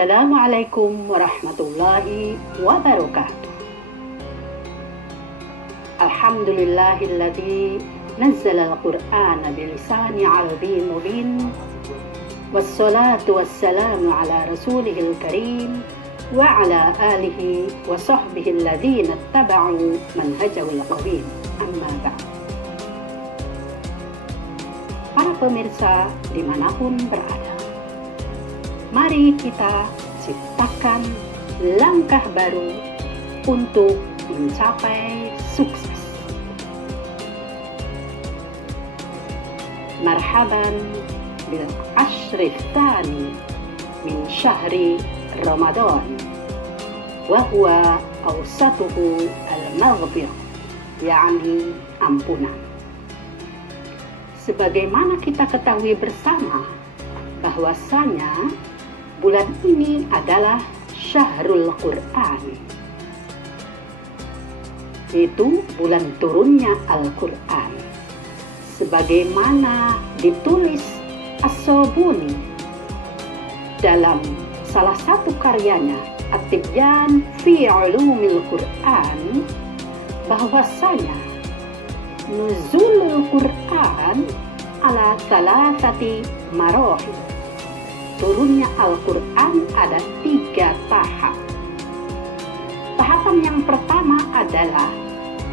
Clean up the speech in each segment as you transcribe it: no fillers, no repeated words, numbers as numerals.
Assalamualaikum warahmatullahi wabarakatuh. Alhamdulillahilladzi nazzala al-Qur'ana bilisani arabiyyin mubin. Wassalatu wassalamu ala rasulihil karim wa ala alihi wa sahbihi alladzina ittaba'u manhajahul qawim. Amma ba'd. Para pemirsa dimanapun berada, mari kita ciptakan langkah baru untuk mencapai sukses. Marhaban bil ashri tsani min syahri Ramadan wa huwa awsatuhu al-maghfirah, yakni ampunan. Sebagaimana kita ketahui bersama bahwasanya bulan ini adalah Syahrul Quran, yaitu bulan turunnya Al-Quran, sebagaimana ditulis As-Sabuni dalam salah satu karyanya At-Tibyan fi Ulumil Quran, bahwasanya nuzulul Quran ala thalathati marahil. Turunnya Al-Quran ada 3 tahap. Tahapan yang pertama adalah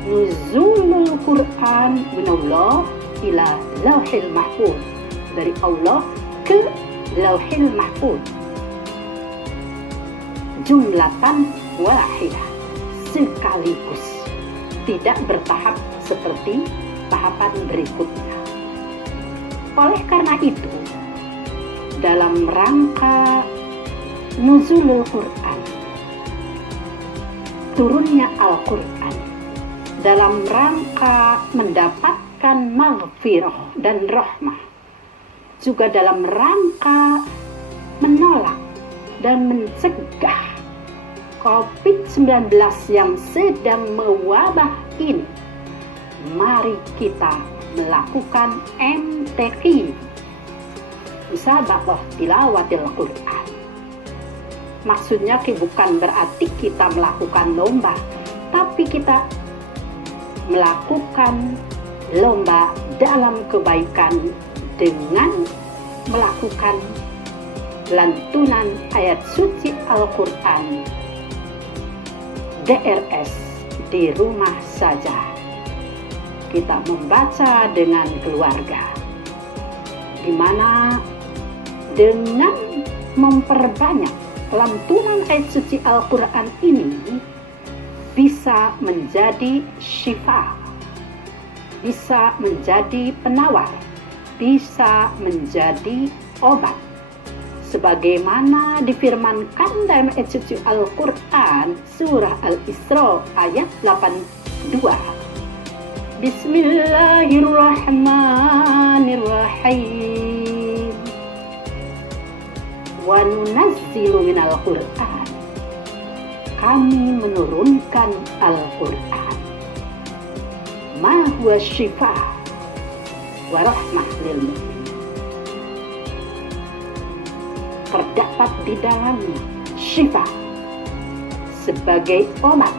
nuzulul Quran minallah ila lauhil mahfuz, dari Allah ke lauhil mahfuz, jumlatan wahidah, sekaligus, tidak bertahap seperti tahapan berikutnya. Oleh karena itu, dalam rangka nuzulul Quran, turunnya Al-Quran, dalam rangka mendapatkan maghfirah dan rahmah, juga dalam rangka menolak dan mencegah COVID-19 yang sedang mewabah ini, mari kita melakukan MTQ, Musabaqah Tilawatil Quran. Maksudnya bukan berarti kita melakukan lomba, tapi kita melakukan lomba dalam kebaikan dengan melakukan lantunan ayat suci Al-Quran DRS di rumah saja. Kita membaca dengan keluarga, di mana dengan memperbanyak lantunan ayat suci Al-Quran ini bisa menjadi syifa, bisa menjadi penawar, bisa menjadi obat. Sebagaimana difirmankan dalam ayat suci Al-Quran surah Al-Isra ayat 82. Bismillahirrahmanirrahim. Wa nunazzilu minal Qur'an. Kami menurunkan Al-Quran. Ma huwa syifa wa rahmah lil mu'min. Terdapat di dalamnya syifa, sebagai obat,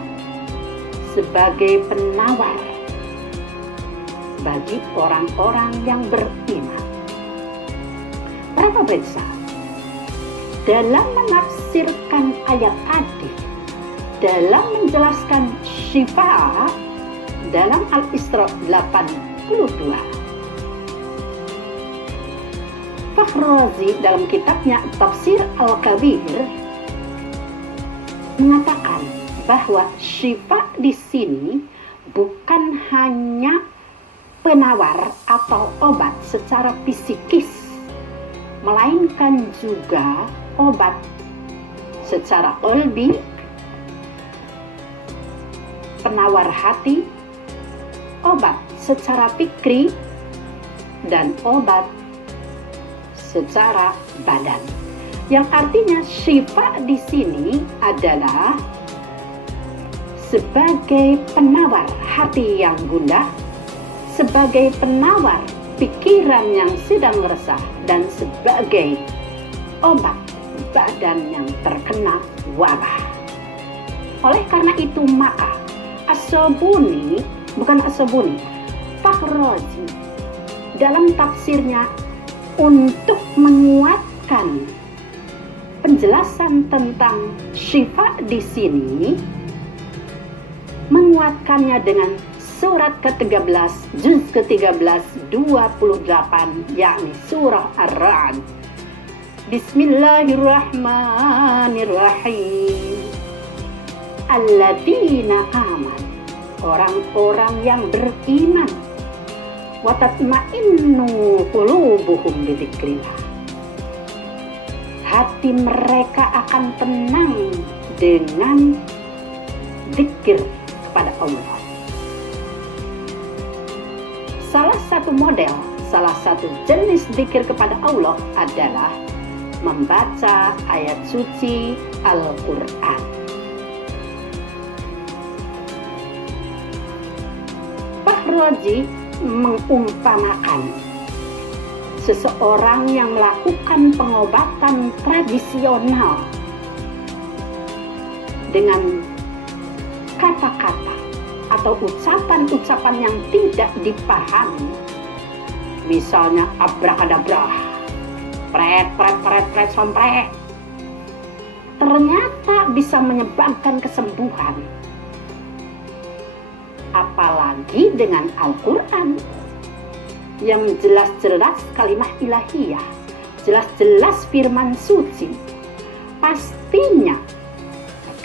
sebagai penawar bagi orang-orang yang beriman. Para pemirsa, dalam menafsirkan ayat tadi, dalam menjelaskan syifa dalam Al-Isra 82, Fakhrul Razi dalam kitabnya Tafsir Al-Kabir mengatakan bahwa syifa di sini bukan hanya penawar atau obat secara fisikis, melainkan juga obat secara qalbi, penawar hati, obat secara fikri, dan obat secara badan. Yang artinya syifa di sini adalah sebagai penawar hati yang gundah, sebagai penawar pikiran yang sedang resah, dan sebagai obat badan yang terkena wabah. Oleh karena itu maka Fakhrazi dalam tafsirnya untuk menguatkan penjelasan tentang syifa di sini, menguatkannya dengan surat ke-13 juz ke-13 28, yakni surah Ar-Ra'd. Bismillahirrahmanirrahim. Alladzina aman, orang-orang yang beriman, wa tatma'innu qulubuhum bidzikrillah, hati mereka akan tenang dengan zikir kepada Allah. Salah satu jenis zikir kepada Allah adalah membaca ayat suci Al-Quran. Fakhrazi mengumpamakan seseorang yang melakukan pengobatan tradisional dengan kata-kata atau ucapan-ucapan yang tidak dipahami, misalnya abrakadabra, pret, somprek, ternyata bisa menyebabkan kesembuhan. Apalagi dengan Al-Quran yang jelas-jelas kalimah ilahiyah, jelas-jelas firman suci. Pastinya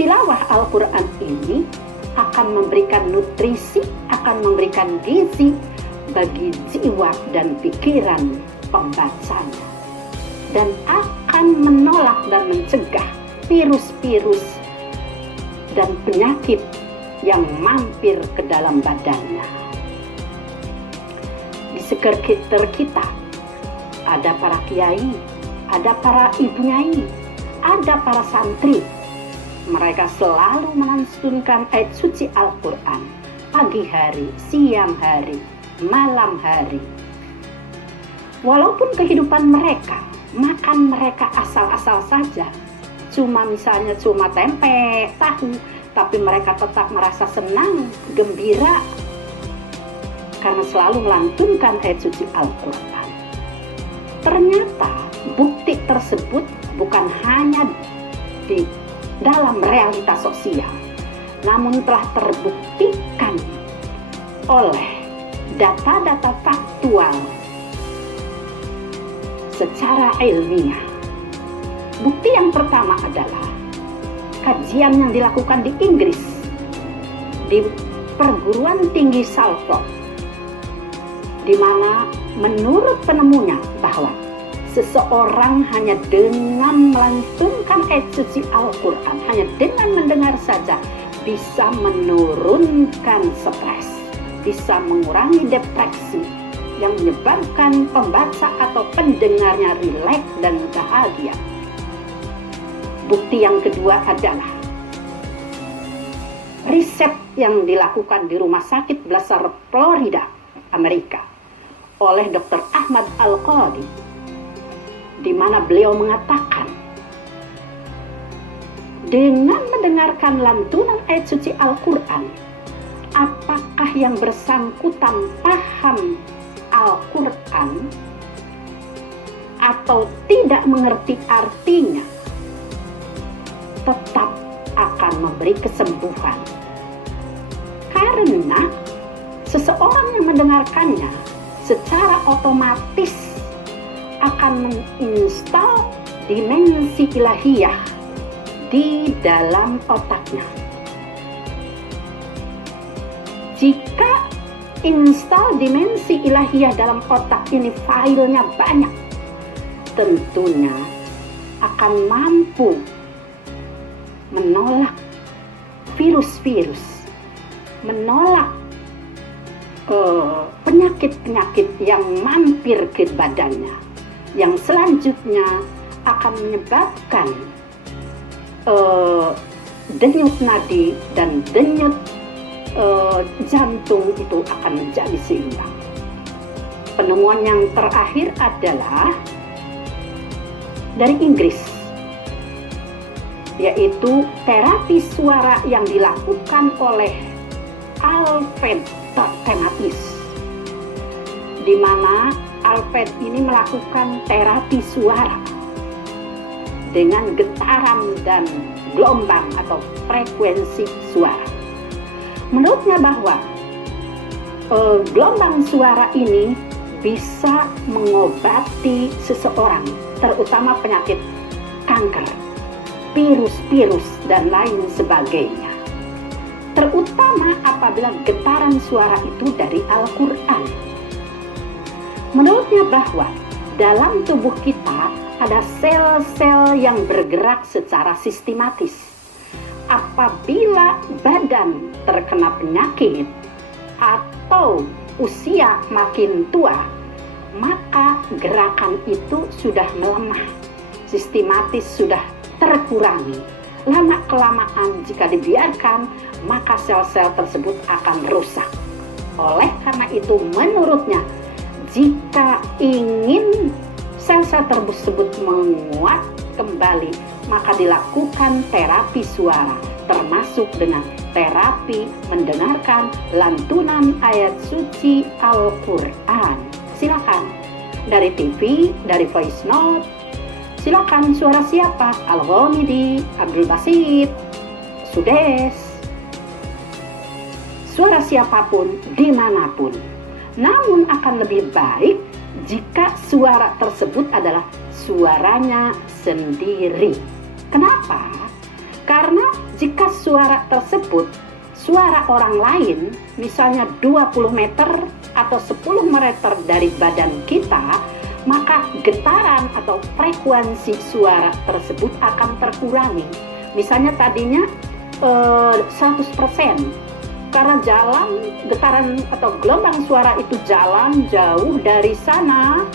tilawah Al-Quran ini akan memberikan nutrisi, akan memberikan gizi bagi jiwa dan pikiran pembacanya, dan akan menolak dan mencegah virus-virus dan penyakit yang mampir ke dalam badannya. Di sekitar kita ada para kiai, ada para ibu nyai, ada para santri. Mereka selalu melantunkan ayat suci Al-Quran pagi hari, siang hari, malam hari. Walaupun kehidupan mereka, makan mereka asal-asal saja, misalnya cuma tempe, tahu, tapi mereka tetap merasa senang, gembira karena selalu melantunkan ayat suci Al-Quran. Ternyata bukti tersebut bukan hanya di dalam realitas sosial, namun telah terbuktikan oleh data-data faktual secara ilmiah. Bukti yang pertama adalah kajian yang dilakukan di Inggris, di perguruan tinggi Salford, di mana menurut penemunya bahwa seseorang hanya dengan melantunkan ayat suci Al-Quran, hanya dengan mendengar saja, bisa menurunkan stres, bisa mengurangi depresi yang menyebabkan pembaca atau pendengarnya rileks dan bahagia. Bukti yang kedua adalah riset yang dilakukan di Rumah Sakit Besar Florida, Amerika, oleh Dr. Ahmad Al-Qadi, di mana beliau mengatakan dengan mendengarkan lantunan ayat suci Al-Quran, apakah yang bersangkutan paham Al-Quran atau tidak mengerti artinya, tetap akan memberi kesembuhan. Karena seseorang yang mendengarkannya secara otomatis akan menginstal dimensi ilahiyah di dalam otaknya. Jika install dimensi ilahiyah dalam otak ini filenya banyak, tentunya akan mampu menolak virus-virus, menolak penyakit-penyakit yang mampir ke badannya, yang selanjutnya akan menyebabkan denyut nadi dan denyut jantung itu akan menjadi seimbang. Penemuan yang terakhir adalah dari Inggris, yaitu terapi suara yang dilakukan oleh Alfred Tematis, di mana Alfred ini melakukan terapi suara dengan getaran dan gelombang atau frekuensi suara. Menurutnya bahwa gelombang suara ini bisa mengobati seseorang, terutama penyakit kanker, virus-virus, dan lain sebagainya. Terutama apabila getaran suara itu dari Al-Quran. Menurutnya bahwa dalam tubuh kita ada sel-sel yang bergerak secara sistematis. Apabila badan terkena penyakit atau usia makin tua, maka gerakan itu sudah melemah, sistematis sudah terkurangi. Lama-kelamaan jika dibiarkan, maka sel-sel tersebut akan rusak. Oleh karena itu, menurutnya, jika ingin sel-sel tersebut menguat kembali, maka dilakukan terapi suara, termasuk dengan terapi mendengarkan lantunan ayat suci Al-Quran. Silakan, dari TV, dari voice note, silakan. Suara siapa? Al-Ghamidi, Abdul Basit, Sudes, suara siapapun, dimanapun. Namun akan lebih baik jika suara tersebut adalah suaranya sendiri. Kenapa? Karena jika suara tersebut suara orang lain, misalnya 20 meter atau 10 meter dari badan kita, maka getaran atau frekuensi suara tersebut akan terkurangi. Misalnya tadinya 100%, karena jalan getaran atau gelombang suara itu jalan jauh dari sana,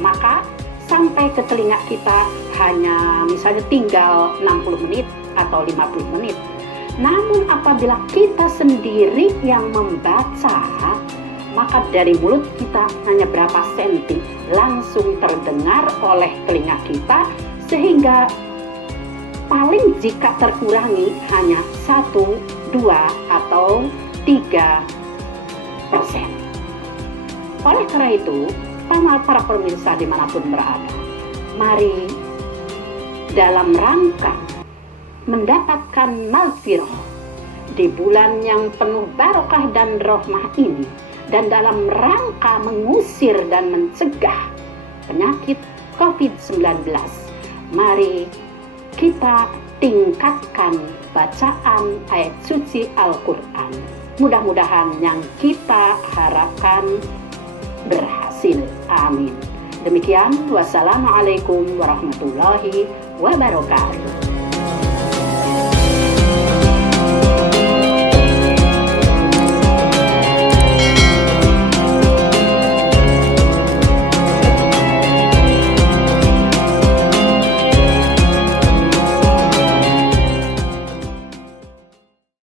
maka sampai ke telinga kita hanya misalnya tinggal 60 menit atau 50 menit. Namun apabila kita sendiri yang membaca, maka dari mulut kita hanya berapa senti langsung terdengar oleh telinga kita, sehingga paling jika terkurangi hanya 1, 2, atau 3%. Oleh karena itu, para pemirsa dimanapun berada, mari dalam rangka mendapatkan maghfirah di bulan yang penuh barokah dan rahmah ini, dan dalam rangka mengusir dan mencegah penyakit COVID-19, mari kita tingkatkan bacaan ayat suci Al-Quran. Mudah-mudahan yang kita harapkan berhasil. Amin. Demikian, wassalamualaikum warahmatullahi wabarakatuh.